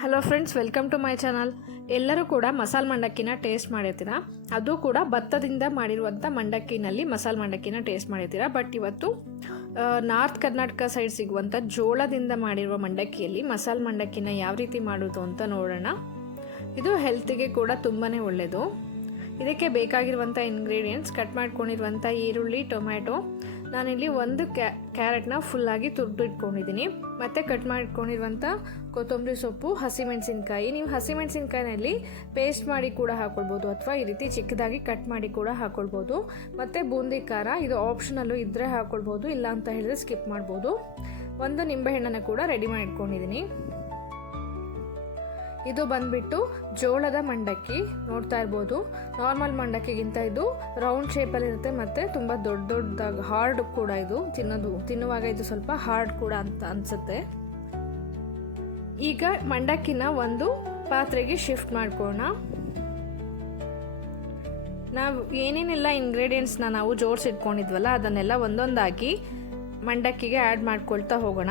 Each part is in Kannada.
Hello friends, welcome to my channel. ಎಲ್ಲರೂ ಕೂಡ ಮಸಾಲೆ ಮಂಡಕ್ಕಿನ ಟೇಸ್ಟ್ ಮಾಡಿರ್ತೀರಾ. ಅದು ಕೂಡ ಭತ್ತದಿಂದ ಮಾಡಿರುವಂಥ ಮಂಡಕ್ಕಿನಲ್ಲಿ ಮಸಾಲೆ ಮಂಡಕ್ಕಿನ ಟೇಸ್ಟ್ ಮಾಡಿರ್ತೀರಾ. ಬಟ್ ಇವತ್ತು ನಾರ್ತ್ ಕರ್ನಾಟಕ ಸೈಡ್ ಸಿಗುವಂಥ ಜೋಳದಿಂದ ಮಾಡಿರುವ ಮಂಡಕ್ಕಿಯಲ್ಲಿ ಮಸಾಲೆ ಮಂಡಕ್ಕಿನ ಯಾವ ರೀತಿ ಮಾಡೋದು ಅಂತ ನೋಡೋಣ. ಇದು ಹೆಲ್ತಿಗೆ ಕೂಡ ತುಂಬಾ ಒಳ್ಳೆಯದು. ಇದಕ್ಕೆ ಬೇಕಾಗಿರುವಂಥ ಇಂಗ್ರೀಡಿಯೆಂಟ್ಸ್: ಕಟ್ ಮಾಡ್ಕೊಂಡಿರುವಂಥ ಈರುಳ್ಳಿ, ಟೊಮ್ಯಾಟೊ, ನಾನಿಲ್ಲಿ ಒಂದು ಕ್ಯಾರೆಟ್ನ ಫುಲ್ಲಾಗಿ ತುರ್ದು ಇಟ್ಕೊಂಡಿದ್ದೀನಿ. ಮತ್ತು ಕಟ್ ಮಾಡಿಟ್ಕೊಂಡಿರುವಂಥ ಕೊತ್ತಂಬರಿ ಸೊಪ್ಪು, ಹಸಿಮೆಣಸಿನ್ಕಾಯಿ. ನೀವು ಹಸಿಮೆಣಸಿನ್ಕಾಯಿನಲ್ಲಿ ಪೇಸ್ಟ್ ಮಾಡಿ ಕೂಡ ಹಾಕ್ಕೊಳ್ಬೋದು, ಅಥವಾ ಈ ರೀತಿ ಚಿಕ್ಕದಾಗಿ ಕಟ್ ಮಾಡಿ ಕೂಡ ಹಾಕ್ಕೊಳ್ಬೋದು. ಮತ್ತು ಬೂಂದಿ ಖಾರ, ಇದು ಆಪ್ಷನಲ್ಲು ಇದ್ದರೆ ಹಾಕ್ಕೊಳ್ಬೋದು, ಇಲ್ಲ ಅಂತ ಹೇಳಿದ್ರೆ ಸ್ಕಿಪ್ ಮಾಡ್ಬೋದು. ಒಂದು ನಿಂಬೆಹಣ್ಣನ್ನು ಕೂಡ ರೆಡಿ ಮಾಡಿ ಇಟ್ಕೊಂಡಿದ್ದೀನಿ. ಇದು ಬಂದ್ಬಿಟ್ಟು ಜೋಳದ ಮಂಡಕ್ಕಿ. ನೋಡ್ತಾ ಇರ್ಬೋದು, ನಾರ್ಮಲ್ ಮಂಡಕ್ಕಿಗಿಂತ ಇದು ರೌಂಡ್ ಶೇಪಲ್ಲಿ ಇರುತ್ತೆ ಮತ್ತು ತುಂಬ ದೊಡ್ಡದಾಗಿ ಹಾರ್ಡ್ ಕೂಡ. ಇದು ತಿನ್ನುವಾಗ ಇದು ಸ್ವಲ್ಪ ಹಾರ್ಡ್ ಕೂಡ ಅಂತ ಅನಿಸುತ್ತೆ. ಈಗ ಮಂಡಕ್ಕಿನ ಒಂದು ಪಾತ್ರೆಗೆ ಶಿಫ್ಟ್ ಮಾಡ್ಕೊಳ್ಳೋಣ. ನಾವು ಏನೇನೆಲ್ಲ ಇಂಗ್ರೀಡಿಯೆಂಟ್ಸ್ನ ನಾವು ಜೋಡಿಸಿಟ್ಕೊಂಡಿದ್ವಲ್ಲ ಅದನ್ನೆಲ್ಲ ಒಂದೊಂದಾಗಿ ಮಂಡಕ್ಕಿಗೆ ಆ್ಯಡ್ ಮಾಡ್ಕೊಳ್ತಾ ಹೋಗೋಣ.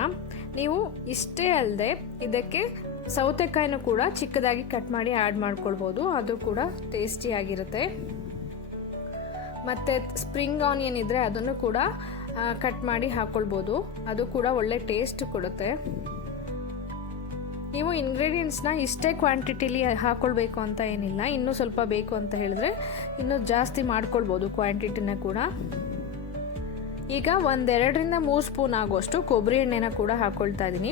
ನೀವು ಇಷ್ಟೇ ಅಲ್ಲದೆ ಇದಕ್ಕೆ ಸೌತೆಕಾಯಿನೂ ಕೂಡ ಚಿಕ್ಕದಾಗಿ ಕಟ್ ಮಾಡಿ ಆ್ಯಡ್ ಮಾಡ್ಕೊಳ್ಬೋದು, ಅದು ಕೂಡ ಟೇಸ್ಟಿಯಾಗಿರುತ್ತೆ. ಮತ್ತು ಸ್ಪ್ರಿಂಗ್ ಆನಿಯನ್ ಇದ್ದರೆ ಅದನ್ನು ಕೂಡ ಕಟ್ ಮಾಡಿ ಹಾಕ್ಕೊಳ್ಬೋದು, ಅದು ಕೂಡ ಒಳ್ಳೆ ಟೇಸ್ಟ್ ಕೊಡುತ್ತೆ. ನೀವು ಇಂಗ್ರೀಡಿಯೆಂಟ್ಸ್ನ ಇಷ್ಟೇ ಕ್ವಾಂಟಿಟಿಲಿ ಹಾಕ್ಕೊಳ್ಬೇಕು ಅಂತ ಏನಿಲ್ಲ. ಇನ್ನೂ ಸ್ವಲ್ಪ ಬೇಕು ಅಂತ ಹೇಳಿದ್ರೆ ಇನ್ನೂ ಜಾಸ್ತಿ ಮಾಡ್ಕೊಳ್ಬೋದು ಕ್ವಾಂಟಿಟಿನ ಕೂಡ. ಈಗ 1-2-3 ಸ್ಪೂನ್ ಆಗುವಷ್ಟು ಕೊಬ್ಬರಿ ಎಣ್ಣೆನ ಕೂಡ ಹಾಕ್ಕೊಳ್ತಾ ಇದ್ದೀನಿ.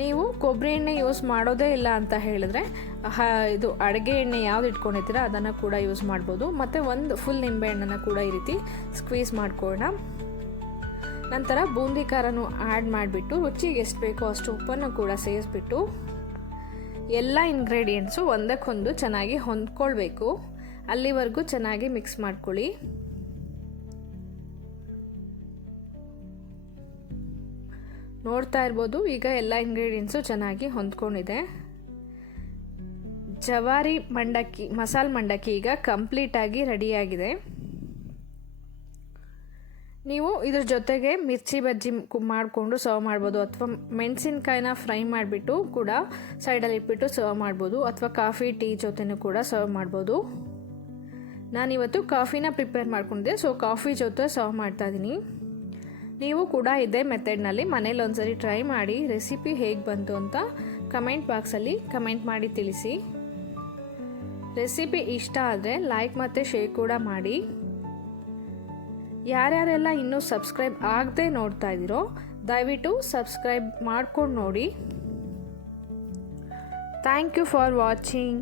ನೀವು ಕೊಬ್ಬರಿ ಎಣ್ಣೆ ಯೂಸ್ ಮಾಡೋದೇ ಇಲ್ಲ ಅಂತ ಹೇಳಿದ್ರೆ ಇದು ಅಡುಗೆ ಎಣ್ಣೆ ಯಾವ್ದು ಇಟ್ಕೊಂಡಿರ್ತೀರ ಅದನ್ನು ಕೂಡ ಯೂಸ್ ಮಾಡ್ಬೋದು. ಮತ್ತು ಒಂದು ಫುಲ್ ನಿಂಬೆ ಹಣ್ಣನ್ನು ಕೂಡ ಈ ರೀತಿ ಸ್ಕ್ವೀಸ್ ಮಾಡ್ಕೊಳ್ಳೋಣ. ನಂತರ ಬೂಂದಿ ಖಾರನೂ ಆ್ಯಡ್ ಮಾಡಿಬಿಟ್ಟು ರುಚಿಗೆ ಎಷ್ಟು ಬೇಕೋ ಅಷ್ಟು ಉಪ್ಪನ್ನು ಕೂಡ ಸೇರಿಸ್ಬಿಟ್ಟು ಎಲ್ಲ ಇಂಗ್ರೀಡಿಯೆಂಟ್ಸು ಒಂದಕ್ಕೊಂದು ಚೆನ್ನಾಗಿ ಹೊಂದ್ಕೊಳ್ಬೇಕು. ಅಲ್ಲಿವರೆಗೂ ಚೆನ್ನಾಗಿ ಮಿಕ್ಸ್ ಮಾಡ್ಕೊಳ್ಳಿ. ನೋಡ್ತಾ ಇರ್ಬೋದು, ಈಗ ಎಲ್ಲ ಇಂಗ್ರೀಡಿಯೆಂಟ್ಸು ಚೆನ್ನಾಗಿ ಹೊಂದ್ಕೊಂಡಿದೆ. ಜವಾರಿ ಮಂಡಕ್ಕಿ, ಮಸಾಲೆ ಮಂಡಕ್ಕಿ ಈಗ ಕಂಪ್ಲೀಟಾಗಿ ರೆಡಿಯಾಗಿದೆ. ನೀವು ಇದ್ರ ಜೊತೆಗೆ ಮಿರ್ಚಿ ಬಜ್ಜಿ ಮಾಡಿಕೊಂಡು ಸರ್ವ್ ಮಾಡ್ಬೋದು, ಅಥವಾ ಮೆಣಸಿನ್ಕಾಯಿನ ಫ್ರೈ ಮಾಡಿಬಿಟ್ಟು ಕೂಡ ಸೈಡಲ್ಲಿ ಇಟ್ಬಿಟ್ಟು ಸರ್ವ್ ಮಾಡ್ಬೋದು, ಅಥವಾ ಕಾಫಿ ಟೀ ಜೊತೆನೂ ಕೂಡ ಸರ್ವ್ ಮಾಡ್ಬೋದು. ನಾನಿವತ್ತು ಕಾಫಿನ ಪ್ರಿಪೇರ್ ಮಾಡ್ಕೊಂಡಿದ್ದೆ, ಸೊ ಕಾಫಿ ಜೊತೆ ಸರ್ವ್ ಮಾಡ್ತಾಯಿದ್ದೀನಿ. ನೀವು ಕೂಡ ಇದೇ ಮೆಥಡ್ನಲ್ಲಿ ಮನೇಲಿ ಒಂದ್ಸರಿ ಟ್ರೈ ಮಾಡಿ ರೆಸಿಪಿ ಹೇಗೆ ಬಂತು ಅಂತ ಕಮೆಂಟ್ ಬಾಕ್ಸಲ್ಲಿ ಕಮೆಂಟ್ ಮಾಡಿ ತಿಳಿಸಿ. ರೆಸಿಪಿ ಇಷ್ಟ ಆದರೆ ಲೈಕ್ ಮತ್ತು ಶೇರ್ ಕೂಡ ಮಾಡಿ. ಯಾರ್ಯಾರೆಲ್ಲ ಇನ್ನೂ ಸಬ್ಸ್ಕ್ರೈಬ್ ಆಗದೆ ನೋಡ್ತಾ ಇದ್ದೀರೋ ದಯವಿಟ್ಟು ಸಬ್ಸ್ಕ್ರೈಬ್ ಮಾಡ್ಕೊಂಡು ನೋಡಿ. Thank you for watching.